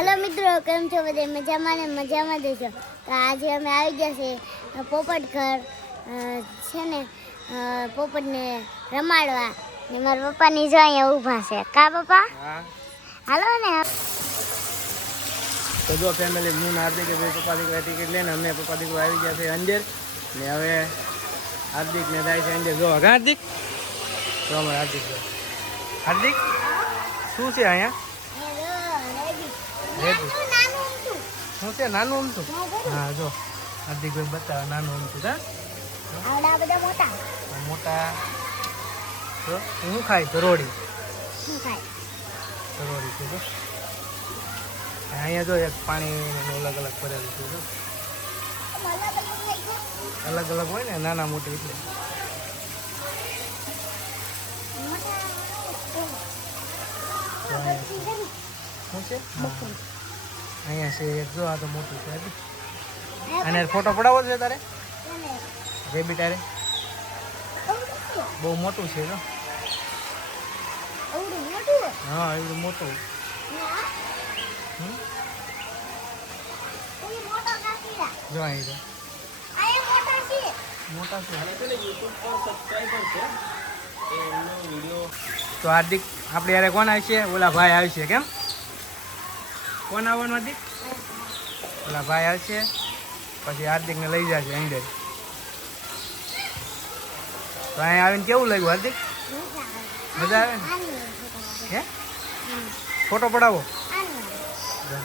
Hello मित्रों, केम छो बधे मजामां ने मजामां देशो। तो आज अमे આવી ગયા છે પોપટ ઘર છે ને પોપટને રમાડવા ને મારા પપ્પાની જો અહીંયા ઊભા છે કા પપ્પા? હા હાલો ને। તો જો ફેમિલી હું હાર્દિક ભાઈ પપ્પા દીકરા ટિકિટ લઈને અમે પપ્પા દીકરો આવી ગયા છે અંદર ને હવે હાર્દિક ને જાય છે અંદર। જો હાર્દિક જો અમારે હાર્દિક હાર્દિક શું છે અહીંયા? શું છે નાનું અમથું? હા જો હાર્દિકભાઈ બતાવે નાનું અમથું હા આવડા બધા મોટા મોટા તો હું ખાય ધરોડી શું ખાય ધરોડી છે જો અહીંયા જો એક પાણી અલગ અલગ ભરેલું છે જો અલગ અલગ હોય ને નાના મોટી એટલે શું છે અહીંયા છે એક જો આ તો મોટું છે અને ફોટો પડાવો છે તારે રેબિટ આરે બહુ મોટું છે જો હા એવું મોટું જો અહીં છે મોટા છે તો હાર્દિક આપણે યારે કોણ આવશે? ઓલા ભાઈ આવશે કેમ? કોણ આવવાનું હાર્દિક? ઓલા ભાઈ આવશે પછી હાર્દિકને લઈ જશે અંદર। તો અહીંયા આવીને કેવું લાગ્યું હાર્દિક? મજા આવે ને? હે ફોટો પડાવો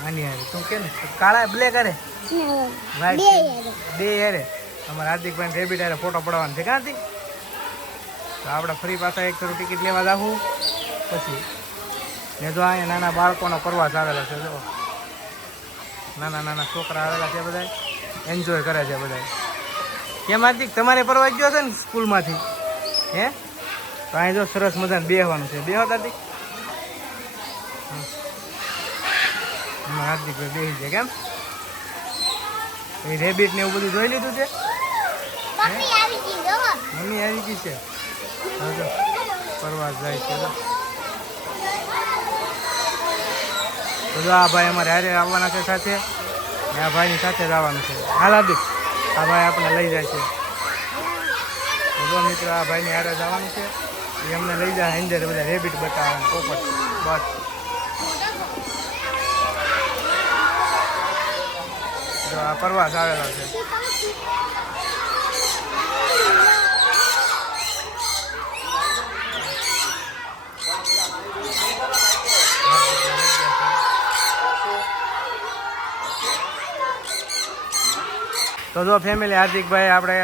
આની હારે તું કે ને કાળા બ્લેક હારે બે હારે અમારા હાર્દિકભાઈ રેબિટ હારે ફોટો પડાવવાનો છે ક્યાંથી? તો આપણે ફરી પાછા એક થોડું ટિકિટ લેવા જાઉં પછી ને જો અહીંયા નાના બાળકોનો પ્રવાસ આવેલા છે જો નાના નાના છોકરા આવેલા છે બધા એન્જોય કરે છે બધા। કેમ હાર્દિક તમારે પ્રવાસ ગયો છે ને સ્કૂલમાંથી હે? તો અહીં જો સરસ મજાને બેસવાનું છે બેહો હાર્દિક હાર્દિકભાઈ બેસી છે કેમ? એ રેબિટ ને એવું બધું જોઈ લીધું છે? મમ્મી આવી ગઈ છે જો પ્રવાસ જાય છે તો જો આ ભાઈ અમારે હારે આવવાના છે સાથે ને આ ભાઈની સાથે જ આવવાનું છે। હાલ હાર્દિક આ ભાઈ આપણે લઈ જાય છે તો જો મિત્રો આ ભાઈની હારે જ આવવાનું છે એ અમને લઈ જાય અંદર બધા રેબિટ બતાવવાનું પોપટ બસ જો આ પ્રવાસ આવેલો છે। તો જો ફેમિલી હાર્દિકભાઈ આપણે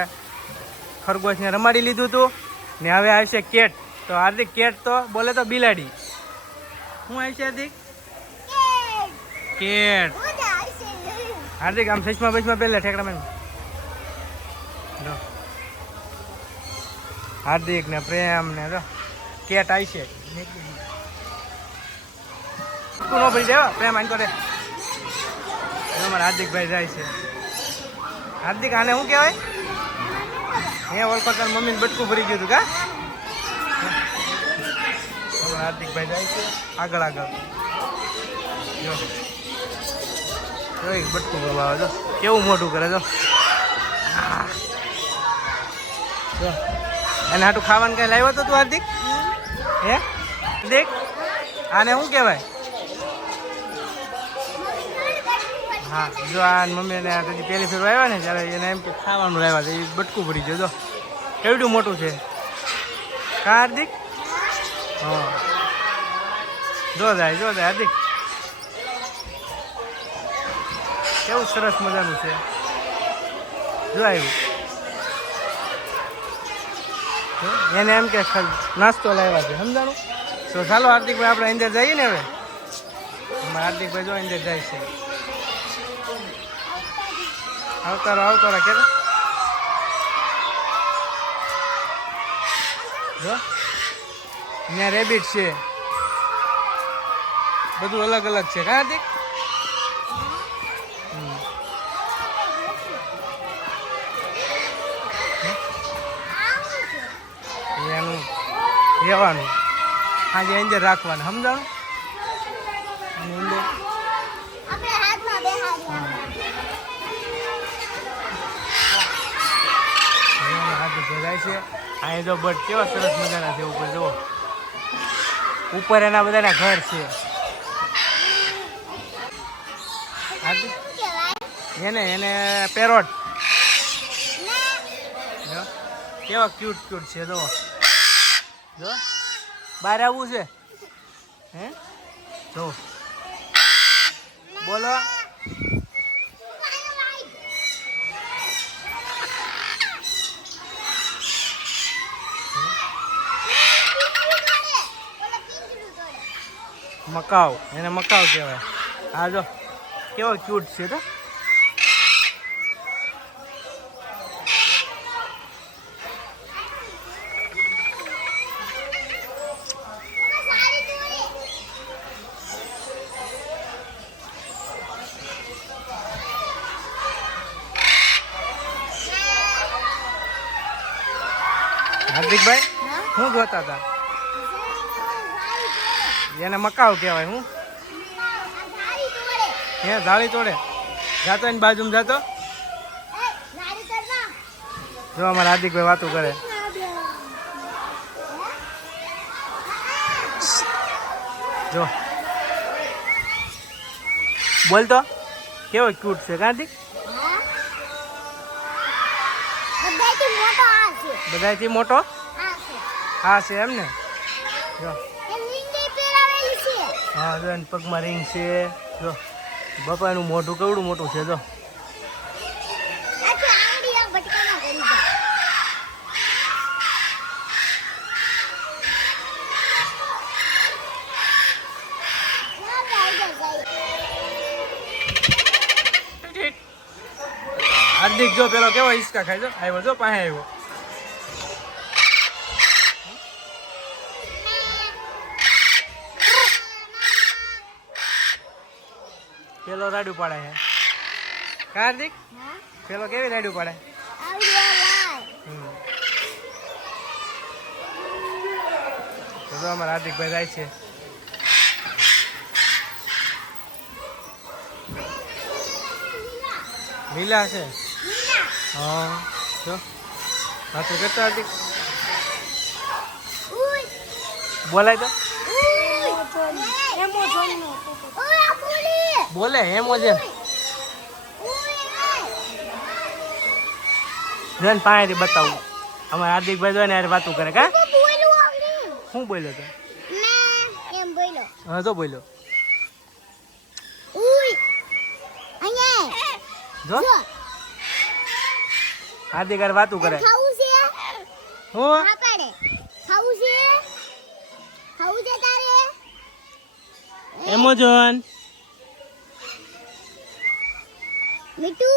ખરગોશને રમાડી લીધું હતું ને હવે આવશે કેટ। તો હાર્દિક કેટ તો બોલે તો બિલાડી શું આવશે હાર્દિક? કેટ હાર્દિક આમ સચમાં બચમાં પહેલા ઠેકડામાં હાર્દિક ને પ્રેમ ને જો કેટ આવશે તું ન ભરી દેવા પ્રેમ આને કરે અમારા હાર્દિકભાઈ જાય છે। હાર્દિક આને શું કહેવાય? અહીંયા ઓળખો તાર મમ્મીને બટકું ભરી ગયું હતું કા? હાર્દિકભાઈ જાય છે આગળ આગળ જો બટકું ભરવા આવે જો કેવું મોટું કરે જો એને હાટું ખાવાનું કઈ લાવ્યો હતો તું હાર્દિક? હે હાર્દિક આને શું કહેવાય? હા જો આ મમ્મીને કદી પહેલી ફેર આવ્યા ને ત્યારે એને એમ કે ખાવાનું લાવ્યા છે એ બટકું ભરી ગયો જો કેવડું મોટું છે કા હાર્દિક? હા જો જાય હાર્દિક કેવું સરસ મજાનું છે જો આવ્યું એને એમ કે નાસ્તો લાવ્યા છે સમજાણું? તો ચાલો હાર્દિકભાઈ આપણે અંદર જઈએ ને હવે હાર્દિકભાઈ જો અંદર જાય છે આવતારો કે જો અહીંયા રેબિટ છે બધું અલગ અલગ છે કા હાર્દિક? એનું રહેવાનું આજે અંદર રાખવાનું સમજાણું? હાથી ભેગાય છે અહીંયા જો બટ કેવા સરસ મજાના છે ઉપર જુઓ ઉપર એના બધાના ઘર છે હાથી એને પેરોટ જો કેવા ક્યુટ ક્યુટ છે જો બહાર આવવું છે હે જો બોલો મકાઉ એને મકાઉ કહેવાય હા જો કેવો ક્યુટ છે તો હાર્દિકભાઈ શું જોતા હતા એને મકાઉ કહેવાય હું હે ધાળી તોડે જાતો એની બાજુમાં જાતો જો અમારા હાર્દિકભાઈ વાતો કરે જો બોલતો કેવો ક્યુટ છે હાર્દિક બધાથી મોટો હા છે એમ ને જો હા જો એને પગમાં રિંગ છે જો બાપાનું મોઢું કેવડું મોટું છે જો હાર્દિક જો પેલો કેવો હિસકા ખાય જો આવ્યો જો પાસે આવ્યો પેલો રાડું પાડે છે હાર્દિક પેલો કેવી રાડું પાડે તો અમારા હાર્દિકભાઈ જાય છે લીલા છે હા જો હાથું કરતા હાર્દિક બોલાય તો બોલે હેમો છે જન પાસેથી બતાવું અમારા હાર્દિકભાઈ જો ને યાર વાતું કરે કા શું બોલ્યો તો હા તો બોલ્યો જો હાર્દિક યાર વાતું કરે હું એમોજોન મીઠુ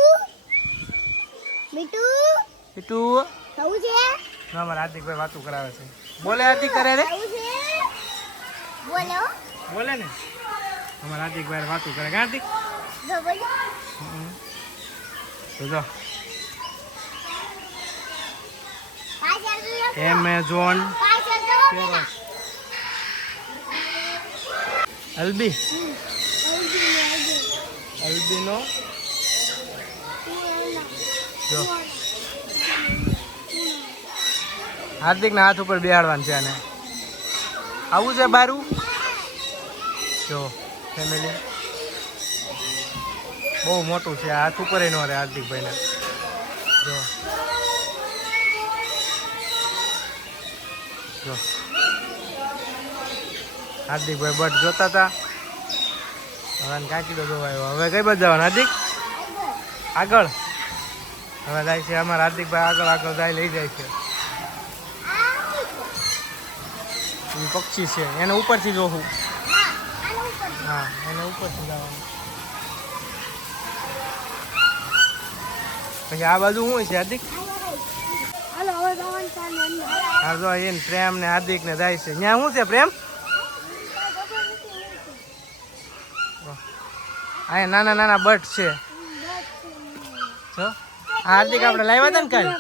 અમારા હાર્દિકભાઈ વાતું કરાવે છે બોલે હાર્દિક કરે રે બોલે ને અમારા હાર્દિકભાઈ વાતું કરે હાર્દિક તો જો એમેઝોન અલ્બીનો જો હાર્દિકના હાથ ઉપર બેહાડવાનું છે આને આવું છે બારું જો ફેમિલી બહુ મોટું છે હાથ ઉપર નો રે હાર્દિકભાઈને જો જો હાર્દિકભાઈ બટ જોતા હતા હવે કાંકી તો જોવાયો હવે કઈ બાજુ જવાનું હાર્દિક આગળ હવે જાય છે અમારા હાર્દિકભાઈ આગળ આગળ જાય લઈ જાય છે એ પક્ષી છે એને ઉપરથી જોવું હા એને ઉપરથી જવાનું પછી આ બાજુ શું છે હાર્દિક હા જો એને પ્રેમ ને હાર્દિક ને જાય છે ત્યાં શું છે પ્રેમ અહીંયા નાના નાના બટ છે જો હાર્દિક આપણે લાવ્યા હતા ને કાલે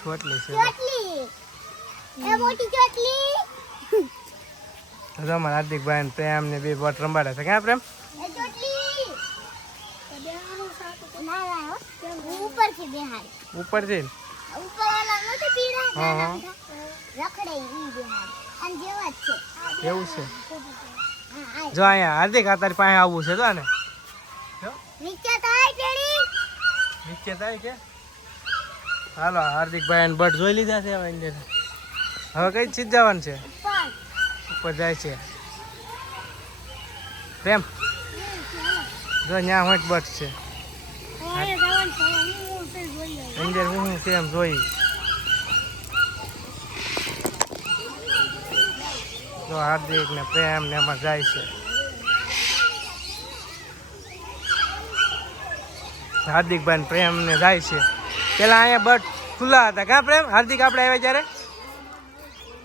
ચોટલી છે મોટી ચોટલી તો જો અમારા હાર્દિકભાઈ ને પ્રેમ ને બે બટ રમાડે છે ક્યાં પ્રેમ એ ચોટલી ના ના હો ઉપરથી બેહાડ ઉપર જઈને ઉપર વાળા નથી પીરા હા, હા. રખડે ઈ બેહાડ અને જેવા જ છે એવું છે હા જો અહીંયા હાર્દિક આ તારી પાસે આવવું છે જો ને જો નીચે થાય તેડી નીચે થાય કે હાલો હાર્દિકભાઈ ને બટ જોઈ લીધા છે હવે અંદર હવે કઈ ચીજ જવાનું છે ઉપર ઉપર જાય છે પ્રેમ જો ત્યાં હોય બટ છે અંદર હું કેમ જોઈ જો હાર્દિક ને પ્રેમ ને એમાં જાય છે હાર્દિકભાઈ ને પ્રેમ ને જાય છે પેલા અહીંયા બટ ખુલ્લા હતા કા પ્રેમ હાર્દિક આપણે આવ્યા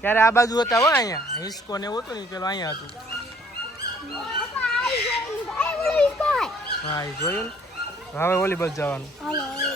ત્યારે આ બાજુ હતા હો અહીંયા હિસ્કો ને એવું હતું ને પેલો અહીંયા હતું હા એ જોયું ને હવે ઓલી બાજુ જવાનું હાલો